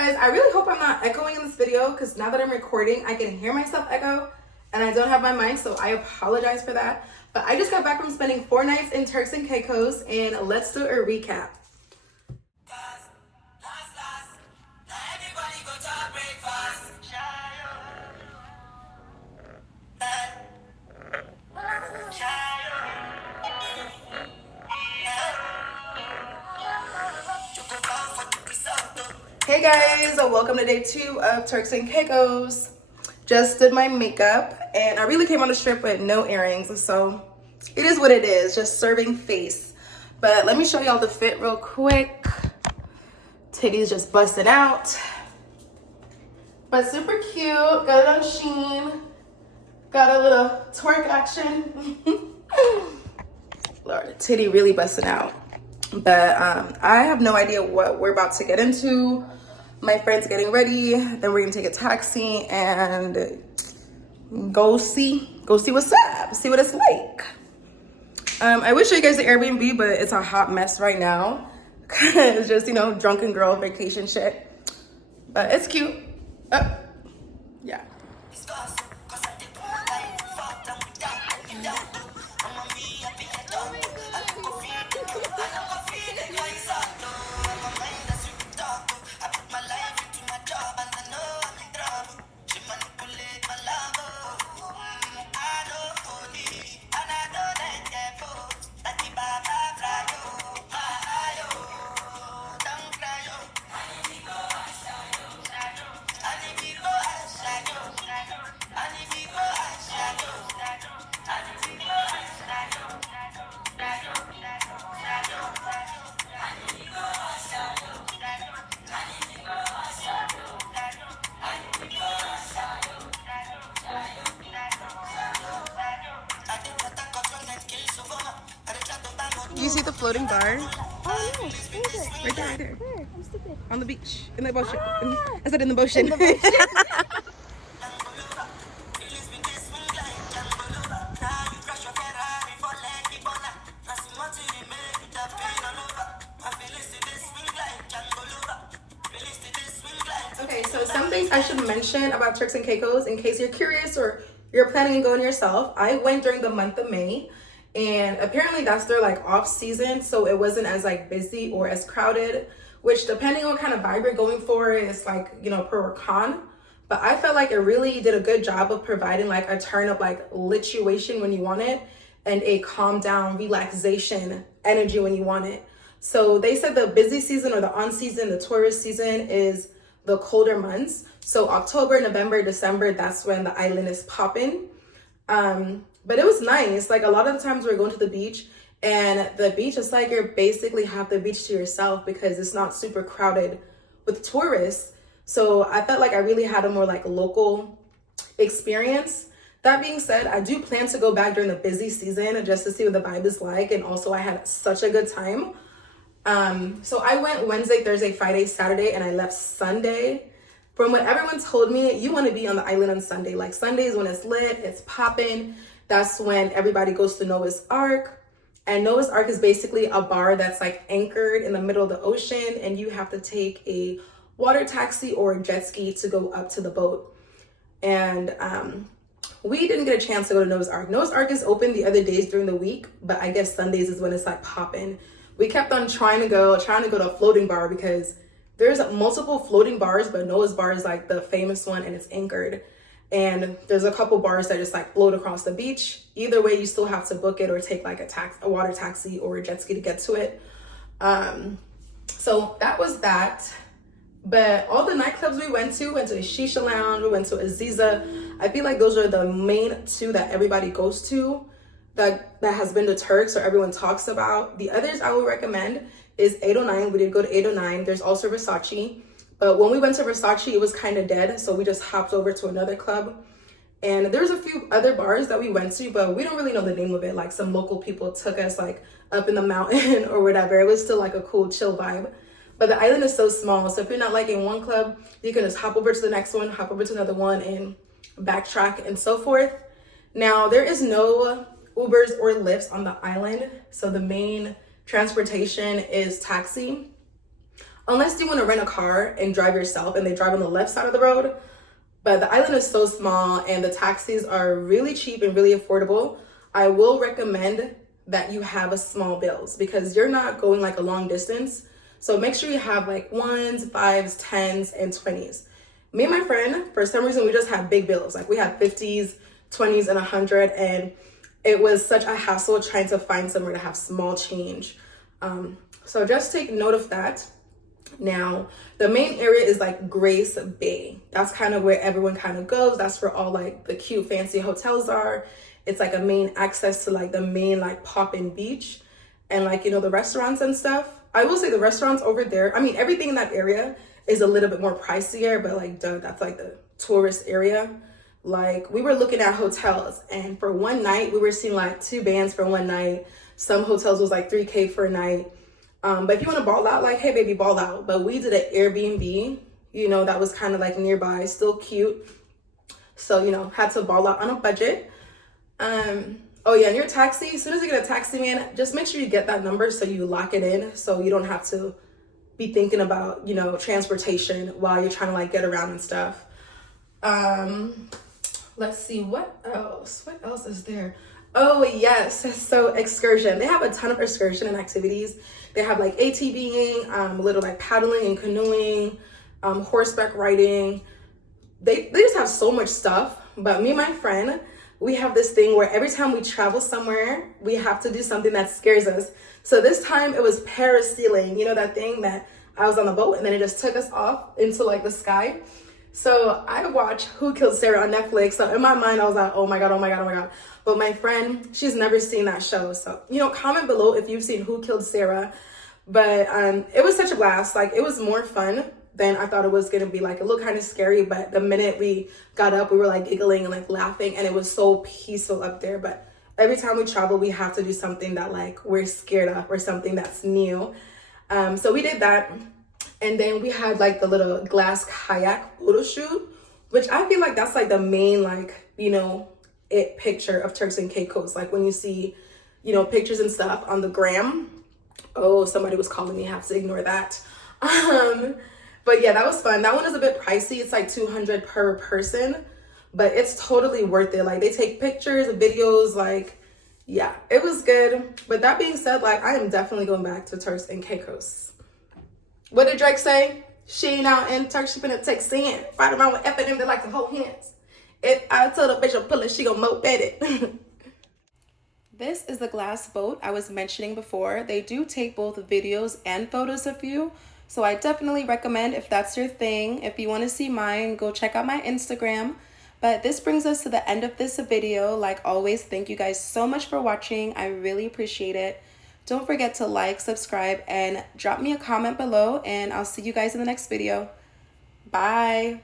guys, I really hope I'm not echoing in this video because now that I'm recording, I can hear myself echo and I don't have my mic, so I apologize for that. But I just got back from spending 4 nights in Turks and Caicos, and let's do a recap. Hey guys, welcome to day 2 of Turks and Caicos. Just did my makeup and I really came on the trip with no earrings, so it is what it is, just serving face. But let me show y'all the fit real quick. Titties just busted out, but super cute. Got it on Sheen. Got a little twerk action. Lord, titty really busting out. But I have no idea what we're about to get into. My friend's getting ready, then we're gonna take a taxi and go see what's up, see what it's like. I would show you guys the Airbnb, but it's a hot mess right now. It's just, you know, drunken girl vacation shit. But it's cute. Yeah. You see the floating bar? Oh no, where is it? Right there, right there. Where? I'm stupid. On the beach, in the ocean. I said in the ocean. In the ocean. Okay, so some things I should mention about Turks and Caicos in case you're curious or you're planning on going yourself. I went during the month of May, and apparently that's their like off season, so it wasn't as like busy or as crowded, which depending on what kind of vibe you're going for is like, you know, pro or con. But I felt like it really did a good job of providing like a turn up like lituation when you want it and a calm down relaxation energy when you want it. So they said the busy season or the on season, the tourist season is the colder months. So October, November, December, that's when the island is popping. But it was nice. Like a lot of the times we were going to the beach, and the beach is like you're basically have the beach to yourself because it's not super crowded with tourists. So I felt like I really had a more like local experience. That being said, I do plan to go back during the busy season just to see what the vibe is like. And also I had such a good time. So I went Wednesday, Thursday, Friday, Saturday, and I left Sunday. From what everyone told me, you want to be on the island on Sunday. Like Sunday is when it's lit, it's popping. That's when everybody goes to Noah's Ark. And Noah's Ark is basically a bar that's like anchored in the middle of the ocean, and you have to take a water taxi or a jet ski to go up to the boat. And we didn't get a chance to go to Noah's Ark. Noah's Ark is open the other days during the week, but I guess Sundays is when it's like popping. We kept on trying to go to a floating bar because there's multiple floating bars, but Noah's Bar is like the famous one and it's anchored. And there's a couple bars that just like float across the beach. Either way, you still have to book it or take like a water taxi or a jet ski to get to it. So that was that. But all the nightclubs we went to a Shisha Lounge, we went to Aziza. I feel like those are the main 2 that everybody goes to, that has been to Turks or everyone talks about. The others I would recommend is 809. We did go to 809. There's also Versace. But when we went to Versace, it was kind of dead. So we just hopped over to another club. And there's a few other bars that we went to, but we don't really know the name of it. Like some local people took us like up in the mountain or whatever. It was still like a cool, chill vibe. But the island is so small. So if you're not liking one club, you can just hop over to the next one, hop over to another one, and backtrack and so forth. Now, there is no Ubers or Lyfts on the island. So the main transportation is taxi. unless you want to rent a car and drive yourself and they drive on the left side of the road. But the island is so small and the taxis are really cheap and really affordable. I will recommend that you have a small bills because you're not going like a long distance. So make sure you have like 1s, 5s, 10s, and 20s. Me and my friend, for some reason, we just have big bills. Like we have 50s, 20s, and 100. And it was such a hassle trying to find somewhere to have small change. So just take note of that. Now, the main area is like Grace Bay. That's kind of where everyone kind of goes. That's where all like the cute fancy hotels are. It's like a main access to like the main like pop-in beach and like, you know, the restaurants and stuff. I will say the restaurants over there, I mean, everything in that area is a little bit more pricier, but like, duh, that's like the tourist area. Like we were looking at hotels and for one night, we were seeing like 2 bands for one night. Some hotels was like $3K for a night. But if you want to ball out, like, hey baby, ball out. But we did an Airbnb, you know, that was kind of like nearby, still cute. So, you know, had to ball out on a budget. Oh yeah, and your taxi, as soon as you get a taxi, man, just make sure you get that number so you lock it in so you don't have to be thinking about, you know, transportation while you're trying to like get around and stuff. Let's see, what else is there? Oh yes, so excursion. They have a ton of excursion and activities. They have like ATVing, a little like paddling and canoeing, horseback riding. They just have so much stuff. But me and my friend, we have this thing where every time we travel somewhere, we have to do something that scares us. So this time it was parasailing, you know, that thing that I was on the boat and then it just took us off into like the sky. So I watched Who Killed Sarah on Netflix. So in my mind, I was like, oh my God, oh my God, oh my God. But my friend, she's never seen that show. So, you know, comment below if you've seen Who Killed Sarah. But it was such a blast. Like it was more fun than I thought it was gonna be. Like it looked kind of scary, but the minute we got up, we were like giggling and like laughing, and it was so peaceful up there. But every time we travel, we have to do something that like we're scared of or something that's new. So we did that, and then we had like the little glass kayak photo shoot, which I feel like that's like the main like, you know, it picture of Turks and Caicos. Like when you see, you know, pictures and stuff on the gram. Oh, somebody was calling me. I have to ignore that. But yeah, that was fun. That one is a bit pricey. It's like $200 per person, but it's totally worth it. Like they take pictures, videos, like, yeah, it was good. But that being said, like I am definitely going back to Turks and Caicos. What did Drake say? She ain't out in Turks, she finna take sand. Fight around with F and them that like to hold hands. If I told a bitch I'm pulling, she gonna mope at it. This is the glass boat I was mentioning before. They do take both videos and photos of you. So I definitely recommend if that's your thing. If you want to see mine, go check out my Instagram. But this brings us to the end of this video. Like always, thank you guys so much for watching. I really appreciate it. Don't forget to like, subscribe, and drop me a comment below. And I'll see you guys in the next video. Bye.